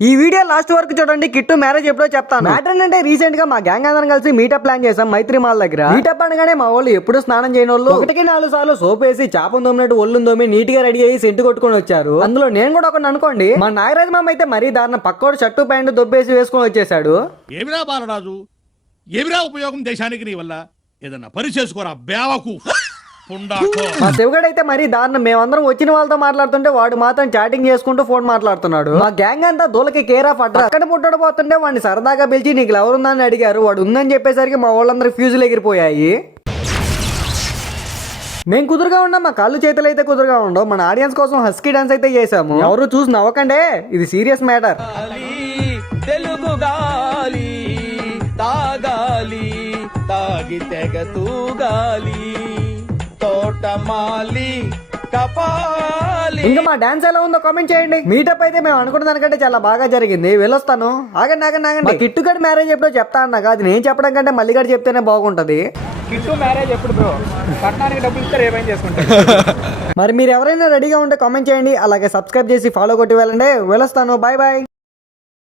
ఈ video last వరకు చూడండి. కిట్టు మ్యారేజ్ ఎప్పుడో చెప్తాను. మ్యాటర్ ఏంటంటే రీసెంట్ గా మా గ్యాంగ్ అందరం కలిసి మీటప్ ప్లాన్ చేసాం మైత్రి మాల్ దగ్గర. మీటప్ అనగానే మా వాళ్ళు ఎప్పుడు స్నానం చేయని వాళ్ళు 1-4 సార్లు సోప్ వేసి చేపం దోమినట్టు ఒళ్ళు దోమి నీట్ గా రెడీ అయ్యి సెంటు కొట్టుకొని వచ్చారు. అందులో నేను కూడా ఒకటి అనుకోండి. మా నాగరాజు మామ అయితే మరీ దారుణ పక్కోడు షర్టు ప్యాంటు దొబ్బేసి వేసుకొని వచ్చేసాడు. ఏమిరా బాలరాజు, ఏమిరా ఉపయోగం దేశానికి నీ వల్ల? ఏదన్నా పని చేసుకోరా బేవకు. మా శివగడ్ అయితే మరీ దారుణం. మేమందరం వచ్చిన వాళ్ళతో మాట్లాడుతుంటే వాడు మాత్రం చాటింగ్ చేసుకుంటూ ఫోన్ మాట్లాడుతున్నాడు. మా గ్యాంగ్ అంతా దూలకి కేర్ ఆఫ్ అడ్రస్. అక్కడ పుట్టడు పోతుంటే వాడిని సరదాగా పిలిచి నీకు ఎవరు ఉందని అడిగారు. వాడు ఉందని చెప్పేసరికి మా వాళ్ళందరూ ఫ్యూజులు ఎగిరిపోయాయి. మేము కుదురుగా ఉన్నాం, మా కాళ్ళు చేతులు అయితే కుదురుగా ఉండవు. మన ఆడియన్స్ కోసం హస్కీ డాన్స్ అయితే చేసాము. ఎవరు చూసి నవ్వకండే, ఇది సీరియస్ మ్యాటర్. తెలుగు గాలి తాగాలి తాగి తెగ తూగాలి తోటమాలి కపాలి. ఇంకా మా డాన్స్ ఎలా ఉందో కామెంట్ చేయండి. మీటప్ అయితే మేము అనుకున్న దానికంటే చాలా బాగా జరిగింది. వెళ్ళొస్తాను. ఆగండి. కిట్టుగడ్ మ్యారేజ్ ఎప్పుడో చెప్తా అన్నాక అది నేను చెప్పడం కంటే మల్లిగడ్ చెప్తేనే బాగుంటది. కిట్టు మ్యారేజ్ ఎప్పుడు బ్రో? కట్నానికి డబ్బులు ఇస్తే రేపేం చేసుకుంటారు. మరి మీరు ఎవరైనా రెడీగా ఉంటే కామెంట్ చేయండి. అలాగే సబ్స్క్రైబ్ చేసి ఫాలో కొట్టి వెళ్ళండి. వెళ్ళొస్తాను. Bye bye.